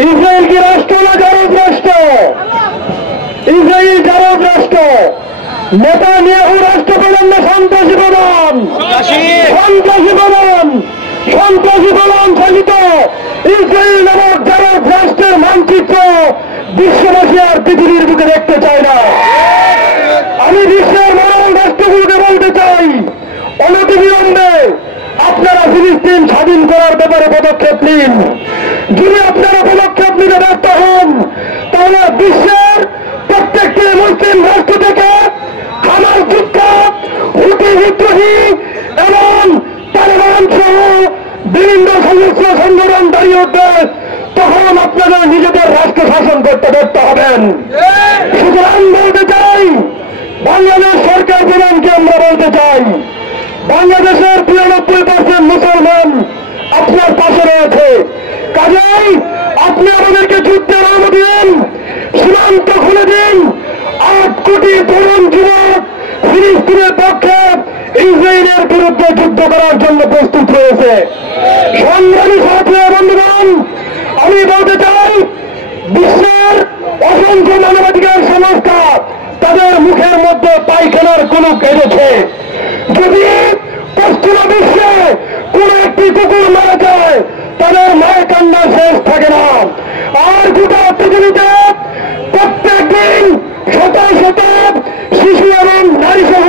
Israel কি রাষ্ট্র না জারজ রাষ্ট্র? ইসরায়েল জারজ রাষ্ট্র। নেতানিয়াহু রাষ্ট্রপ্রধান না সন্ত্রাসী প্রধান? সন্ত্রাসী প্রধান। সন্ত্রাসী প্রধান শাসিত ইসরায়েল নামক জারজ রাষ্ট্রের মানচিত্র বিশ্ববাসী আর পৃথিবীর বুকে দেখতে চায় না। আমি বিশ্বের মহান রাষ্ট্রগুলোকে বলতে চাই, অনতিবিলম্বে আপনারা ফিলিস্তিন স্বাধীন করার ব্যাপারে পদক্ষেপ নিন। যদি আপনারা পদক্ষেপ নিতে ব্যর্থ হন, তাহলে বিশ্বের প্রত্যেকটি মুসলিম রাষ্ট্র থেকে হামাস বিক্ষোভ, হুতি বিদ্রোহী এবং তালেবান সহ বিভিন্ন সশস্ত্র সংগঠন দাঁড়িয়ে উঠবে। তখন আপনাদের নিজেদের রাষ্ট্র শাসন করতে ব্যর্থ হবেন। সুতরাং বলতে চাই, বাংলাদেশ সরকার প্রধানকে আমরা বলতে চাই, বাংলাদেশের ৯২% মুসলমান আপনার পাশে রয়েছে। কাজেই আপনি আমাদেরকে যুদ্ধের অনুমতি দিন, সীমান্ত খুলে দিন। ৮ কোটি তরুণ যুবক ফিলিস্তিনের পক্ষে ইসরায়েলের বিরুদ্ধে যুদ্ধ করার জন্য প্রস্তুত রয়েছে। সংগ্রামী সাথী বন্ধুগণ, আমি বলতে চাই, বিশ্বের অসংখ্য মানবাধিকার সংস্থা তাদের মুখের মধ্যে পায়খানার কুলুক এসেছে। যদি পশ্চিমা বিশ্বে কোন একটি কুকুর মারা যায়, তাদের মায়ের কান্না শেষ থাকে না। আর গোটা পৃথিবীতে প্রত্যেক দিন শত শত শিশু এবং নারী সহ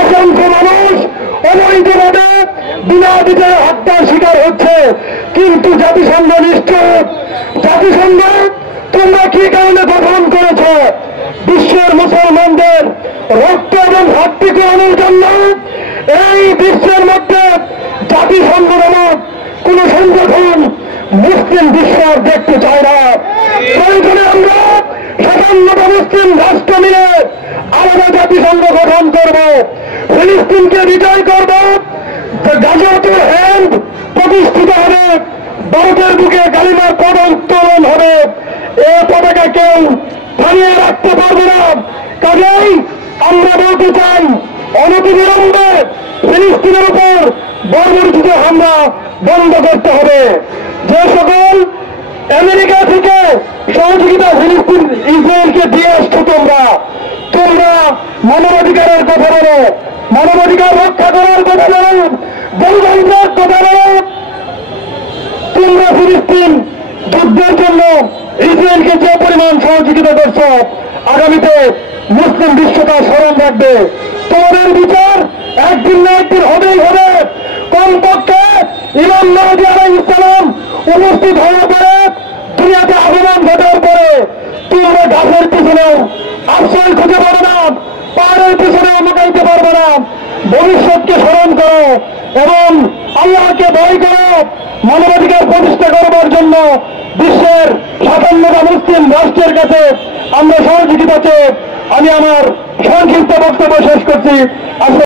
অসংখ্য মানুষ অবৈধভাবে বিনা বিচারে হত্যার শিকার হচ্ছে। কিন্তু জাতিসংঘ নিশ্চুপ। জাতিসংঘ তোমরা কি কারণে গঠন করেছ? বিশ্বের মুসলমানদের রক্ত এবং হাত্তিকরণের জন্য। এই বিশ্বের মধ্যে জাতিসংঘ নামক কোন সংগঠন মুসলিম বিশ্ব দেখতে চায় না। প্রয়োজনে আমরা ৫৭টা মুসলিম রাষ্ট্র মিলে আলাদা জাতিসংঘ গঠন করব, ফিলিস্তিনকে বিজয় করব, গাজওয়াতুল হিন্দ প্রতিষ্ঠিত হবে, ভারতের বুকে কালিমার পতাকা উত্তোলন হবে। এ পতাকা কেউ থামিয়ে রাখতে পারবে না। কাজেই আমরা বলতে চাই, অনতিবিলম্বে ফিলিস্তিনের উপর বর্বরোচিত হামলা বন্ধ করতে হবে। যে সকল আমেরিকা থেকে সহযোগিতা ফিলিস্তিন ইসরায়েলকে দিয়ে আসছো, তোমরা মানবাধিকারের কথা বলো, মানবাধিকার রক্ষা করার কথা বলো, গণতন্ত্রের কথা বলো। তোমরা ফিলিস্তিন যুদ্ধের জন্য ইসরায়েলকে যে পরিমাণ সহযোগিতা করছ, আগামীতে মুসলিম বিশ্বটা স্মরণ রাখবে। তোমাদের বিচার একদিন না একদিন হবেই হবে। কমপক্ষে ইমাম মাহদী আলাইহিস সালাম উপস্থিত হওয়ার পরে, দুনিয়াতে আগমন ঘটার পরে তোমরা গাছের পিছনেও আশ্রয় খুঁজে পাবে না, পাহাড়ের পিছনেও লুকাইতে পারবে না। ভবিষ্যৎকে স্মরণ করো এবং আল্লাহকে ভয় করো। মানবাধিকার প্রতিষ্ঠা করবার জন্য বিশ্বের ৫৭টা মুসলিম রাষ্ট্রের কাছে আমরা সহযোগিতা চেয়ে আমি আমার সংক্ষিপ্ত বক্তব্য শেষ করছি।